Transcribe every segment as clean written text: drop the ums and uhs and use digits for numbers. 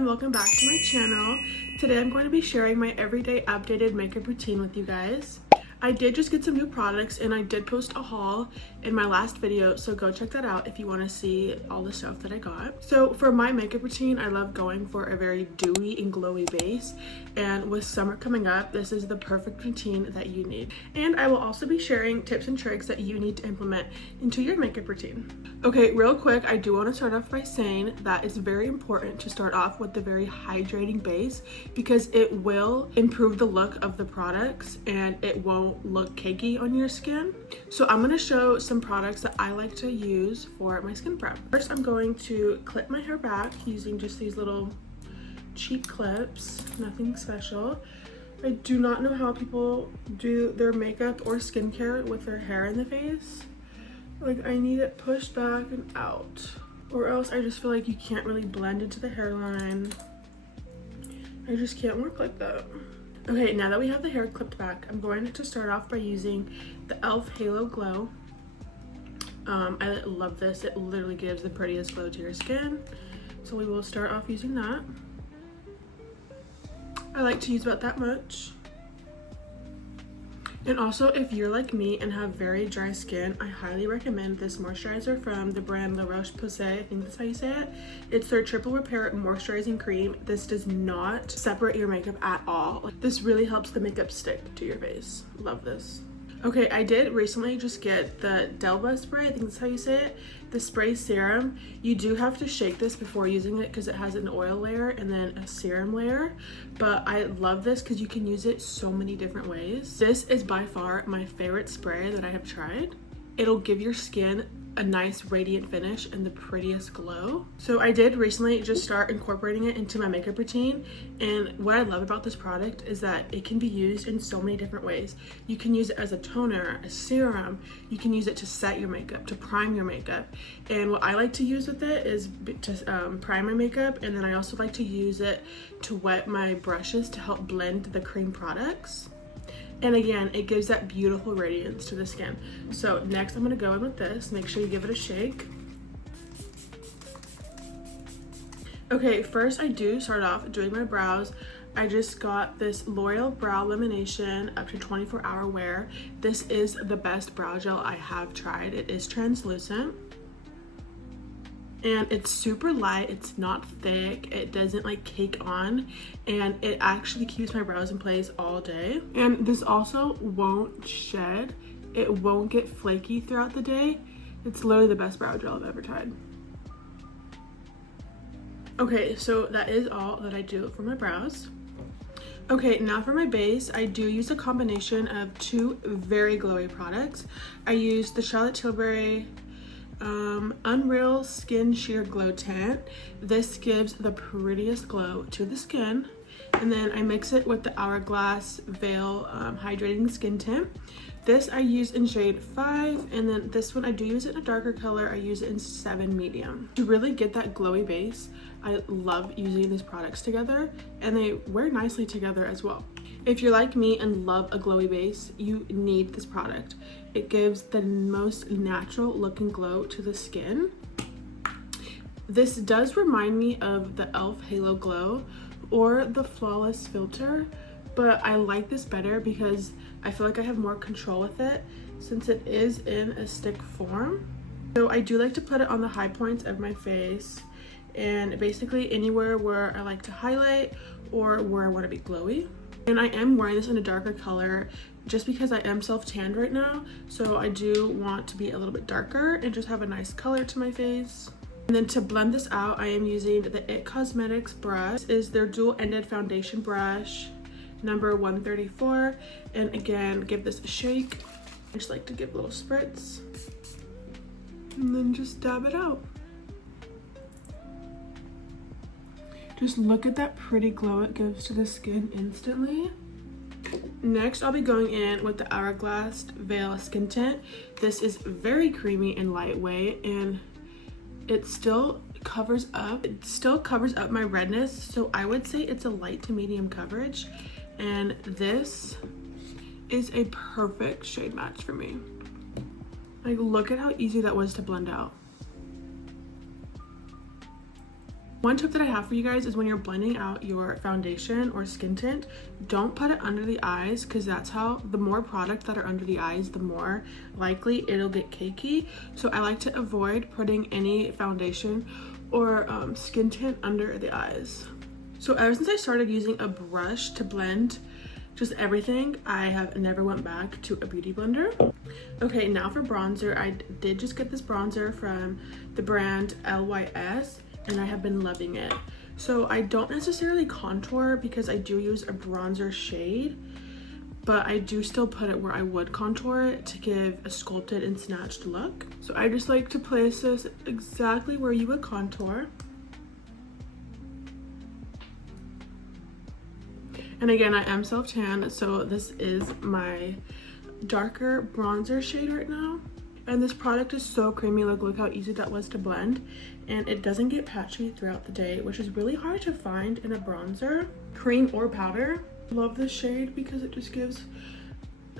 everyone, welcome back to my channel. Today I'm going to be sharing my everyday updated makeup routine with you guys. I did just get some new products and I did post a haul in my last video, so go check that out if you want to see all the stuff that I got. So for my makeup routine, I love going for a very dewy and glowy base, and with summer coming up, this is the perfect routine that you need. And I will also be sharing tips and tricks that you need to implement into your makeup routine. Okay, real quick, I do want to start off by saying that it's very important to start off with the very hydrating base because it will improve the look of the products and it won't look cakey on your skin. So I'm going to show some products that I like to use for my skin prep. First, I'm going to clip my hair back using just these little cheap clips, nothing special. I do not know how people do their makeup or skincare with their hair in the face. Like, I need it pushed back and out, or else I just feel like you can't really blend into the hairline. I just can't work like that. Okay, now that we have the hair clipped back, I'm going to start off by using the e.l.f. Halo Glow. I love this. It literally gives the prettiest glow to your skin. So we will start off using that. I like to use about that much. And also, if you're like me and have very dry skin, I highly recommend this moisturizer from the brand La Roche-Posay. I think that's how you say it. It's their triple repair moisturizing cream. This does not separate your makeup at all. This really helps the makeup stick to your face. Love this. Okay, I did recently just get the Delva spray, I think that's how you say it, the spray serum. You do have to shake this before using it because it has an oil layer and then a serum layer, but I love this because you can use it so many different ways. This is by far my favorite spray that I have tried. It'll give your skin a nice radiant finish and the prettiest glow. So I did recently just start incorporating it into my makeup routine, and what I love about this product is that it can be used in so many different ways. You can use it as a toner, a serum, you can use it to set your makeup, to prime your makeup, and what I like to use with it is to prime my makeup, and then I also like to use it to wet my brushes to help blend the cream products. And again, it gives that beautiful radiance to the skin. So next I'm gonna go in with this. Make sure you give it a shake. Okay, first I do start off doing my brows. I just got this L'Oreal Brow Lamination up to 24-hour wear. This is the best brow gel I have tried. It is translucent. And it's super light, it's not thick, it doesn't like cake on, and it actually keeps my brows in place all day. And this also won't shed, it won't get flaky throughout the day. It's literally the best brow gel I've ever tried. Okay, so that is all that I do for my brows. Okay, now for my base, I do use a combination of two very glowy products. I use the Charlotte Tilbury Unreal Skin Sheer Glow Tint. This gives the prettiest glow to the skin. And then I mix it with the Hourglass Veil Hydrating Skin Tint. This I use in shade 5, and then this one I do use it in a darker color. I use it in 7 medium. To really get that glowy base, I love using these products together, and they wear nicely together as well. If you're like me and love a glowy base, you need this product. It gives the most natural looking glow to the skin. This does remind me of the e.l.f. Halo Glow or the Flawless Filter, but I like this better because I feel like I have more control with it since it is in a stick form. So I do like to put it on the high points of my face and basically anywhere where I like to highlight or where I want to be glowy. And I am wearing this in a darker color just because I am self-tanned right now, so I do want to be a little bit darker and just have a nice color to my face. And then to blend this out, I am using the IT Cosmetics brush. This is their dual-ended foundation brush, number 134. And again, give this a shake. I just like to give little spritz and then just dab it out. Just look at that pretty glow it gives to the skin instantly. Next, I'll be going in with the Hourglass Veil Skin Tint. This is very creamy and lightweight, and it still covers up my redness, so I would say it's a light to medium coverage, and this is a perfect shade match for me. Like, look at how easy that was to blend out. One tip that I have for you guys is when you're blending out your foundation or skin tint, don't put it under the eyes, because that's how the more product that are under the eyes, the more likely it'll get cakey. So I like to avoid putting any foundation or skin tint under the eyes. So ever since I started using a brush to blend just everything, I have never went back to a beauty blender. Okay, now for bronzer. I did just get this bronzer from the brand LYS, and I have been loving it. So I don't necessarily contour because I do use a bronzer shade, but I do still put it where I would contour it to give a sculpted and snatched look. So I just like to place this exactly where you would contour. And again, I am self-tan, so this is my darker bronzer shade right now. And this product is so creamy. Look how easy that was to blend. And it doesn't get patchy throughout the day, which is really hard to find in a bronzer, cream or powder. I love this shade because it just gives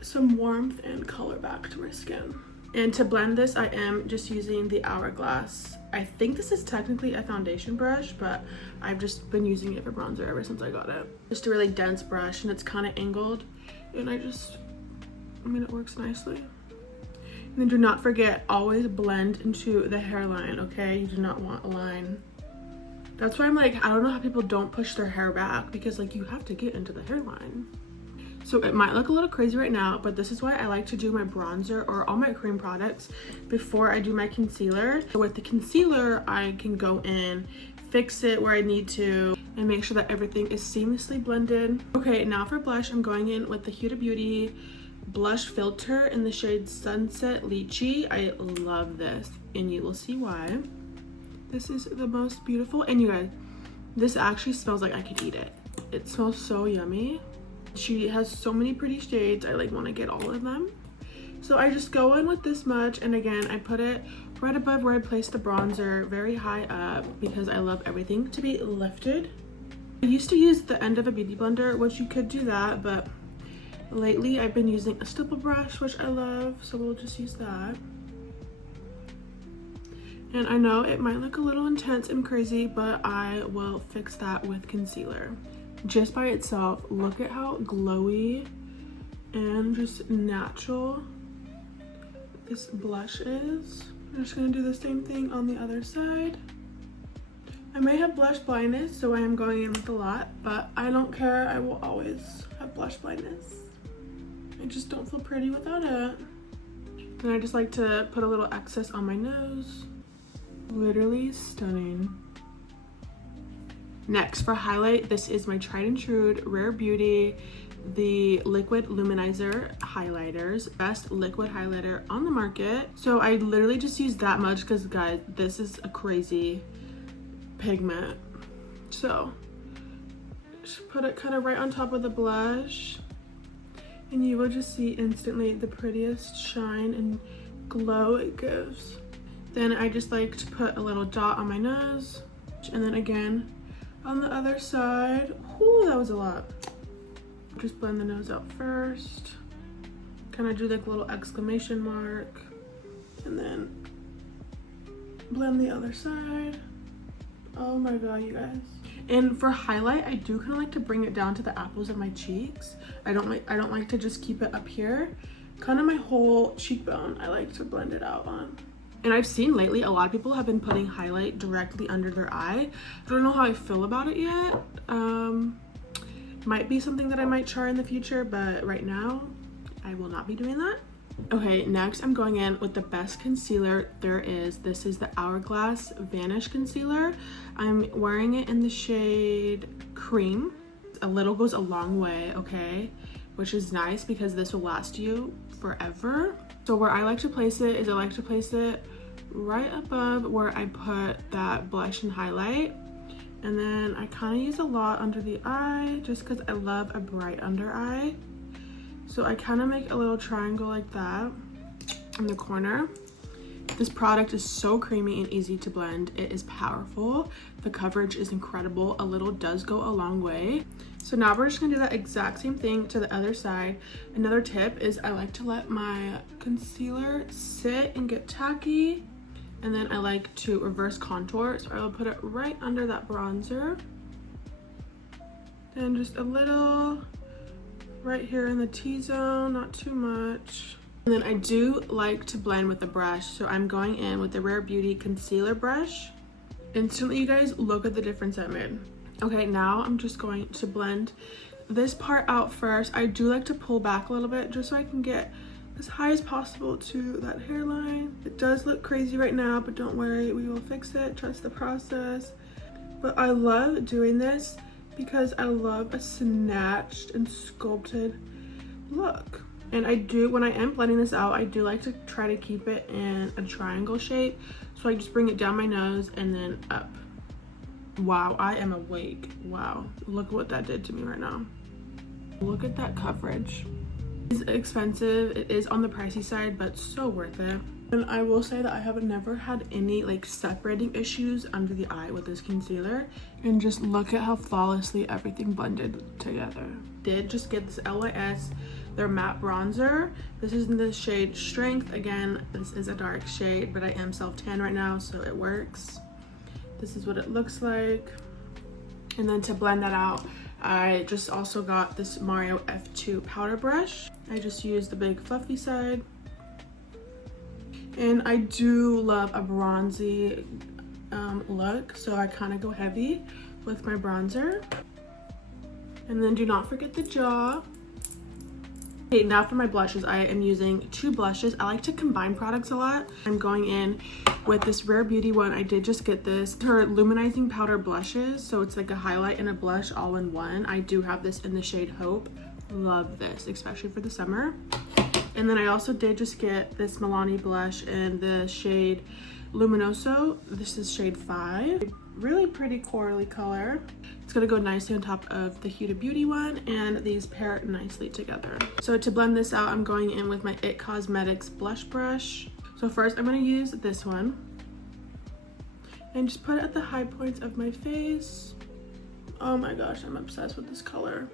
some warmth and color back to my skin. And to blend this, I am just using the Hourglass. I think this is technically a foundation brush, but I've just been using it for bronzer ever since I got it. Just a really dense brush, and it's kind of angled, and I mean, it works nicely. And then do not forget, always blend into the hairline, okay? You do not want a line. That's why I'm like, I don't know how people don't push their hair back, because like you have to get into the hairline. So it might look a little crazy right now, but this is why I like to do my bronzer or all my cream products before I do my concealer. So with the concealer, I can go in, fix it where I need to, and make sure that everything is seamlessly blended. Okay, now for blush, I'm going in with the Huda Beauty blush filter in the shade Sunset Lychee. I love this, and you will see why. This is the most beautiful, and you guys, this actually smells like I could eat it. It smells so yummy. She has so many pretty shades. I like want to get all of them. So I just go in with this much, and again, I put it right above where I placed the bronzer, very high up, because I love everything to be lifted. I used to use the end of a beauty blender, which you could do that, but lately I've been using a stipple brush, which I love, so we'll just use that. And I know it might look a little intense and crazy, but I will fix that with concealer. Just by itself, look at how glowy and just natural this blush is. I'm just gonna do the same thing on the other side. I may have blush blindness, so I am going in with a lot, but I don't care. I will always have blush blindness. I just don't feel pretty without it. And I just like to put a little excess on my nose. Literally stunning. Next, for highlight, this is my tried and true Rare Beauty, the Liquid Luminizer highlighters. Best liquid highlighter on the market. So I literally just use that much because, guys, this is a crazy pigment. So just put it kind of right on top of the blush, and you will just see instantly the prettiest shine and glow it gives. Then I just like to put a little dot on my nose, and then again on the other side. Ooh, that was a lot. Just blend the nose out first, kind of do like a little exclamation mark, and then blend the other side. Oh my god, you guys. And for highlight, I do kind of like to bring it down to the apples of my cheeks. I don't like to just keep it up here. Kind of my whole cheekbone, I like to blend it out on. And I've seen lately a lot of people have been putting highlight directly under their eye. I don't know how I feel about it yet. Might be something that I might try in the future, but right now I will not be doing that. Okay, next I'm going in with the best concealer there is. This is the Hourglass Vanish Concealer. I'm wearing it in the shade Cream. A little goes a long way, okay? Which is nice because this will last you forever. So where I like to place it is I like to place it right above where I put that blush and highlight. And then I kind of use a lot under the eye just because I love a bright under eye. So I kind of make a little triangle like that in the corner. This product is so creamy and easy to blend. It is powerful. The coverage is incredible. A little does go a long way. So now we're just gonna do that exact same thing to the other side. Another tip is I like to let my concealer sit and get tacky And then I like to reverse contour, so I will put it right under that bronzer. And just a little right here in the T-zone, not too much. And then I do like to blend with a brush, so I'm going in with the Rare Beauty concealer brush. Instantly, you guys, look at the difference that made. Okay, now I'm just going to blend this part out first. I do like to pull back a little bit just so I can get as high as possible to that hairline. It does look crazy right now, but don't worry, we will fix it. Trust the process. But I love doing this because I love a snatched and sculpted look. And I do, when I am blending this out, I do like to try to keep it in a triangle shape. So I just bring it down my nose and then up. Wow, I am awake. Wow, look what that did to me right now. Look at that coverage. It's expensive, it is on the pricey side, but so worth it. And I will say that I have never had any like separating issues under the eye with this concealer. And just look at how flawlessly everything blended together. Did just get this LYS, their matte bronzer. This is in the shade Strength. Again, this is a dark shade, but I am self-tan right now, so it works. This is what it looks like. And then to blend that out, I just also got this Mario F2 powder brush. I just used the big fluffy side. And I do love a bronzy look, so I kind of go heavy with my bronzer. And then do not forget the jaw. Okay, now for my blushes, I am using two blushes. I like to combine products a lot. I'm going in with this Rare Beauty one. I did just get this. Her luminizing powder blushes, so it's like a highlight and a blush all in one. I do have this in the shade Hope. Love this, especially for the summer. And then I also did just get this Milani blush in the shade Luminoso. This is shade 5. Really pretty corally color. It's gonna go nicely on top of the Huda Beauty one, and these pair nicely together. So to blend this out, I'm going in with my IT Cosmetics blush brush. So first I'm gonna use this one and just put it at the high points of my face. Oh my gosh, I'm obsessed with this color.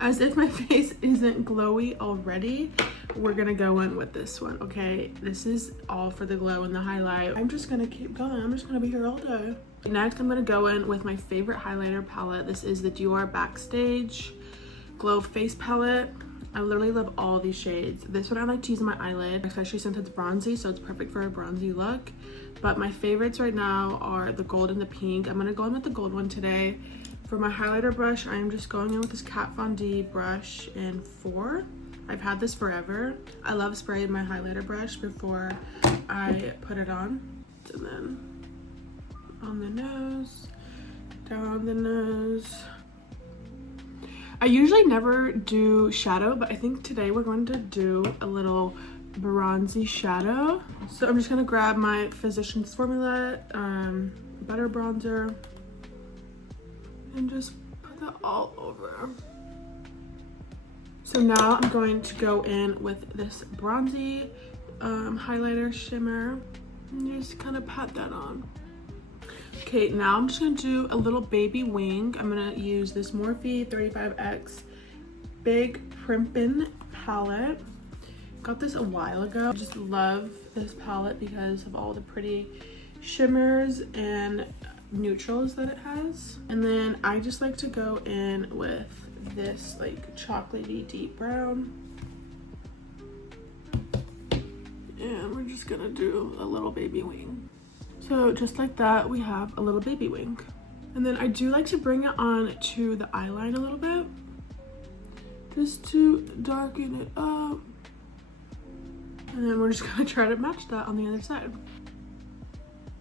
As if my face isn't glowy already, we're gonna go in with this one, okay? This is all for the glow and the highlight. I'm just gonna keep going. I'm just gonna be here all day. Next, I'm gonna go in with my favorite highlighter palette. This is the Dior Backstage Glow Face Palette. I literally love all these shades. This one I like to use on my eyelid, especially since it's bronzy, so it's perfect for a bronzy look. But my favorites right now are the gold and the pink. I'm gonna go in with the gold one today. For my highlighter brush, I am just going in with this Kat Von D brush in 4. I've had this forever. I love spraying my highlighter brush before I put it on. And then on the nose, down the nose. I usually never do shadow, but I think today we're going to do a little bronzy shadow. So I'm just gonna grab my Physicians Formula butter bronzer and just put that all over. So now I'm going to go in with this bronzy highlighter shimmer and just kind of pat that on. Okay, now I'm just gonna do a little baby wing. I'm gonna use this Morphe 35X Big Primpin palette. Got this a while ago. I just love this palette because of all the pretty shimmers and neutrals that it has. And then I just like to go in with this like chocolatey deep brown. And we're just gonna do a little baby wing. So just like that, we have a little baby wing. And then I do like to bring it on to the eyeline a little bit, just to darken it up. And then we're just gonna try to match that on the other side.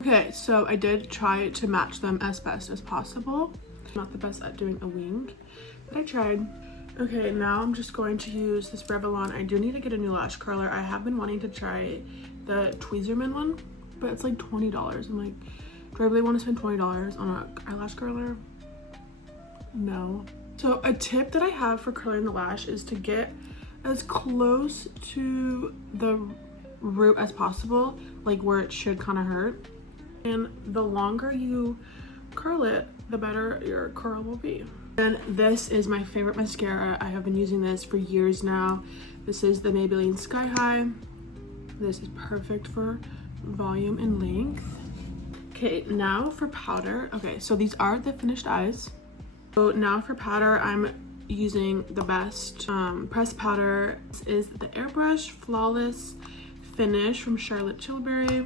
Okay, so I did try to match them as best as possible. I'm not the best at doing a wing, but I tried. Okay, now I'm just going to use this Revlon. I do need to get a new lash curler. I have been wanting to try the Tweezerman one, but it's like $20. I'm like, do I really want to spend $20 on an eyelash curler? No. So a tip that I have for curling the lash is to get as close to the root as possible, like where it should kind of hurt. And the longer you curl it, the better your curl will be. And this is my favorite mascara. I have been using this for years now. This is the Maybelline Sky High. This is perfect for volume and length. Okay, now for powder. Okay, so these are the finished eyes. So now for powder, I'm using the best pressed powder. This is the Airbrush Flawless Finish from Charlotte Tilbury.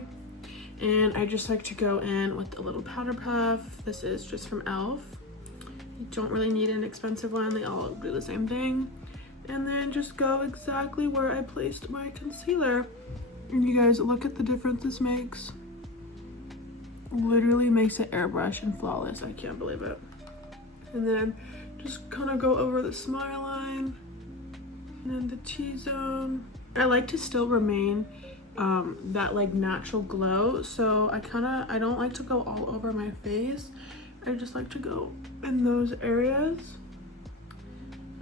And I just like to go in with a little powder puff. This is just from e.l.f. You don't really need an expensive one. They all do the same thing. And then just go exactly where I placed my concealer. And you guys, look at the difference this makes. Literally makes it airbrush and flawless. I can't believe it. And then just kind of go over the smile line and then the T-zone. I like to still remain that like natural glow, so I don't like to go all over my face. I just like to go in those areas.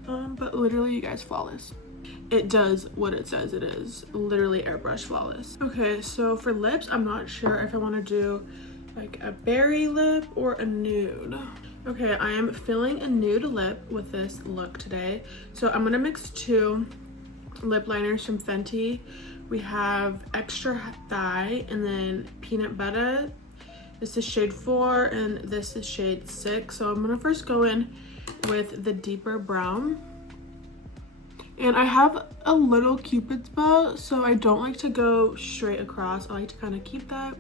But literally, you guys, flawless. It does what it says it is. Literally airbrush flawless. Okay, so for lips, I'm not sure if I want to do like a berry lip or a nude. Okay, I am filling a nude lip with this look today. So I'm gonna mix two lip liners from Fenty. We have Extra Thigh and then Peanut Butter. This is shade 4 and this is shade 6. So I'm gonna first go in with the deeper brown. And I have a little Cupid's bow, so I don't like to go straight across. I like to kind of keep that.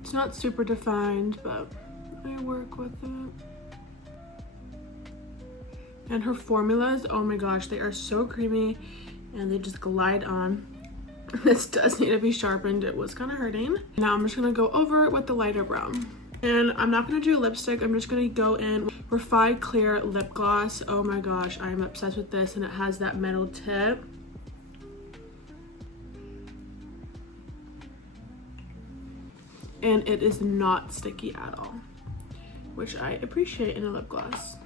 It's not super defined, but I work with it. And her formulas, oh my gosh, they are so creamy and they just glide on. This does need to be sharpened. It was kind of hurting. Now I'm just gonna go over it with the lighter brown. And I'm not gonna do lipstick. I'm just gonna go in with Refined Clear Lip Gloss. Oh my gosh, I'm obsessed with this, and it has that metal tip. And it is not sticky at all, which I appreciate in a lip gloss.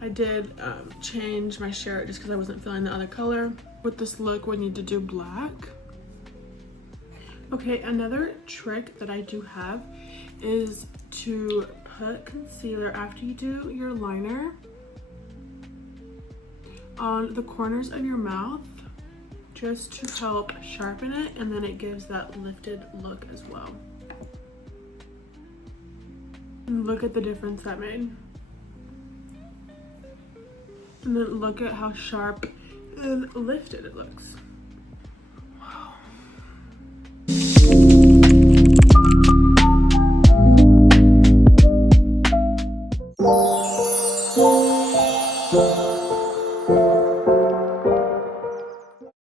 I did change my shirt just because I wasn't feeling the other color. With this look, we need to do black. Okay, another trick that I do have is to put concealer after you do your liner on the corners of your mouth, just to help sharpen it, and then it gives that lifted look as well. And look at the difference that made. And then look at how sharp and lifted it looks.